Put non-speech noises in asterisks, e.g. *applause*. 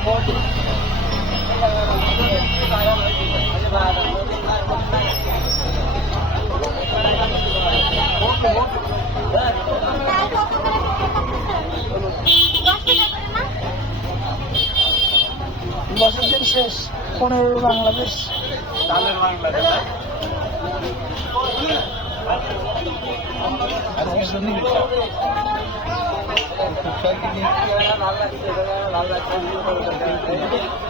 Bosnya sukses, kuno Bangladesh. Dalam Bangladesh. न *laughs* *laughs* *laughs*